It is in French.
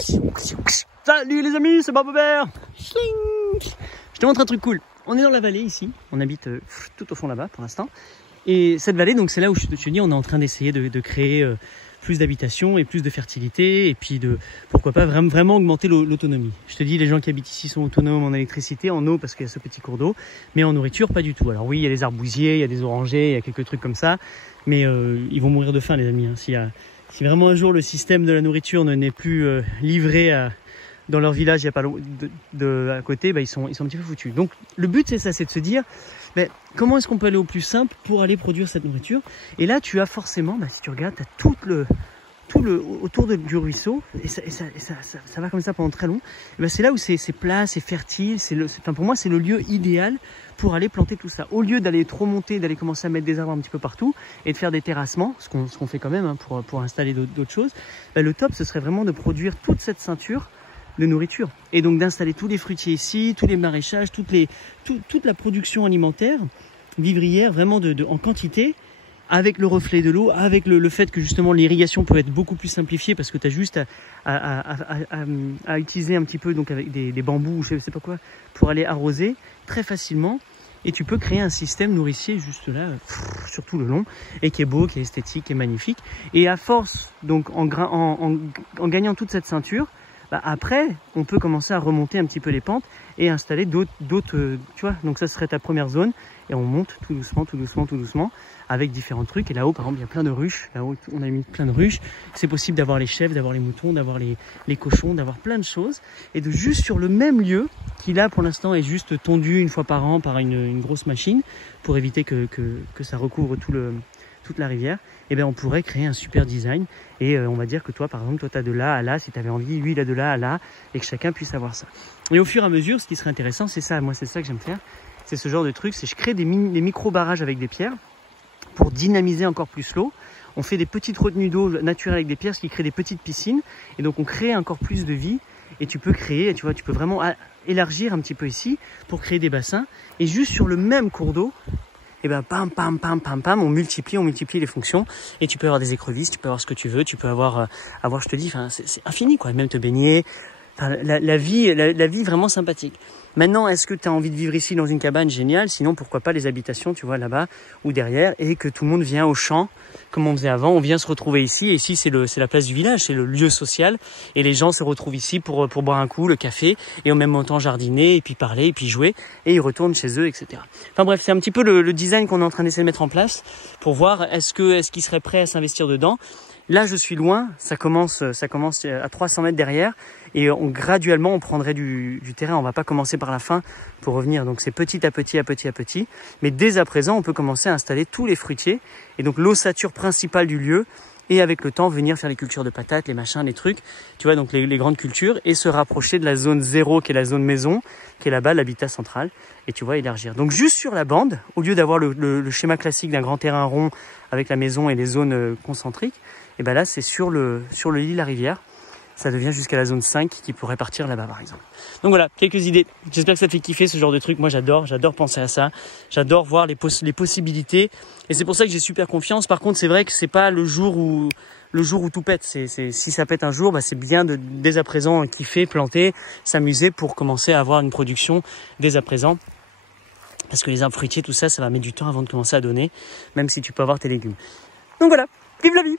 Salut les amis, c'est Barbobert. Je te montre un truc cool. On est dans la vallée ici, on habite tout au fond là-bas pour l'instant. Et cette vallée, donc c'est là où je te dis, on est en train d'essayer de créer plus d'habitation et plus de fertilité, et puis de, pourquoi pas, vraiment augmenter l'autonomie. Je te dis, les gens qui habitent ici sont autonomes en électricité, en eau, parce qu'il y a ce petit cours d'eau, mais en nourriture, pas du tout. Alors oui, il y a des arbousiers, il y a des orangers, il y a quelques trucs comme ça, mais ils vont mourir de faim, les amis. Hein. Si vraiment un jour le système de la nourriture n'est plus livré dans leur village, il n'y a pas à côté, bah, ils sont un petit peu foutus. Donc le but c'est ça, c'est de se dire comment est-ce qu'on peut aller au plus simple pour aller produire cette nourriture. Et là tu as forcément, si tu regardes, tu as tout le autour du ruisseau, et ça va comme ça pendant très long. Et c'est là où c'est plat, c'est fertile, pour moi c'est le lieu idéal pour aller planter tout ça. Au lieu d'aller trop monter, d'aller commencer à mettre des arbres un petit peu partout et de faire des terrassements, ce qu'on fait quand même hein, pour installer d'autres choses, le top ce serait vraiment de produire toute cette ceinture de nourriture, et donc d'installer tous les fruitiers ici, tous les maraîchages, toute la production alimentaire, vivrière, vraiment en quantité, avec le reflet de l'eau, avec le fait que justement l'irrigation peut être beaucoup plus simplifiée parce que tu as juste à utiliser un petit peu donc avec des bambous ou je sais pas quoi pour aller arroser très facilement, et tu peux créer un système nourricier juste là sur tout le long, et qui est beau, qui est esthétique, qui est magnifique. Et à force donc en gagnant toute cette ceinture, après, on peut commencer à remonter un petit peu les pentes et installer d'autres, tu vois. Donc ça serait ta première zone, et on monte tout doucement, avec différents trucs. Et là-haut, par exemple, il y a plein de ruches. Là-haut, on a mis plein de ruches. C'est possible d'avoir les chèvres, d'avoir les moutons, d'avoir les cochons, d'avoir plein de choses. Et de juste sur le même lieu, qui là, pour l'instant, est juste tondu une fois par an par une grosse machine, pour éviter que ça recouvre toute la rivière, et bien on pourrait créer un super design. Et on va dire que toi, par exemple, tu as de là à là, si tu avais envie, lui il a de là à là, et que chacun puisse avoir ça. Et au fur et à mesure, ce qui serait intéressant, c'est ça, moi c'est ça que j'aime faire, c'est ce genre de truc, c'est je crée des micro-barrages avec des pierres pour dynamiser encore plus l'eau. On fait des petites retenues d'eau naturelles avec des pierres, ce qui crée des petites piscines, et donc on crée encore plus de vie. Et tu peux créer, tu vois, tu peux vraiment élargir un petit peu ici pour créer des bassins, et juste sur le même cours d'eau, et pam, on multiplie les fonctions, et tu peux avoir des écrevisses, tu peux avoir ce que tu veux, tu peux avoir je te dis, c'est infini quoi, même te baigner, la vie vraiment sympathique. Maintenant, est-ce que tu as envie de vivre ici dans une cabane? Génial, sinon pourquoi pas les habitations, tu vois, là-bas ou derrière, et que tout le monde vient au champ, comme on faisait avant, on vient se retrouver ici, et ici c'est la place du village, c'est le lieu social, et les gens se retrouvent ici pour boire un coup, le café, et en même temps jardiner, et puis parler, et puis jouer, et ils retournent chez eux, etc. Enfin bref, c'est un petit peu le design qu'on est en train d'essayer de mettre en place, pour voir est-ce qu'ils seraient prêts à s'investir dedans. Là, je suis loin, ça commence à 300 mètres derrière, et graduellement, on prendrait du terrain. On va pas commencer par la fin pour revenir. Donc, c'est petit à petit. Mais dès à présent, on peut commencer à installer tous les fruitiers, et donc l'ossature principale du lieu, et avec le temps, venir faire les cultures de patates, les machins, les trucs, tu vois, donc les grandes cultures, et se rapprocher de la zone 0, qui est la zone maison, qui est là-bas, l'habitat central, et tu vois, élargir. Donc, juste sur la bande, au lieu d'avoir le schéma classique d'un grand terrain rond avec la maison et les zones concentriques, et là, c'est sur le lit de la rivière. Ça devient jusqu'à la zone 5 qui pourrait partir là-bas, par exemple. Donc voilà, quelques idées. J'espère que ça te fait kiffer ce genre de truc. Moi, j'adore penser à ça. J'adore voir les possibilités. Et c'est pour ça que j'ai super confiance. Par contre, c'est vrai que c'est pas le jour où tout pète. Si ça pète un jour, c'est bien dès à présent kiffer, planter, s'amuser pour commencer à avoir une production dès à présent. Parce que les arbres fruitiers, tout ça, ça va mettre du temps avant de commencer à donner, même si tu peux avoir tes légumes. Donc voilà, vive la vie!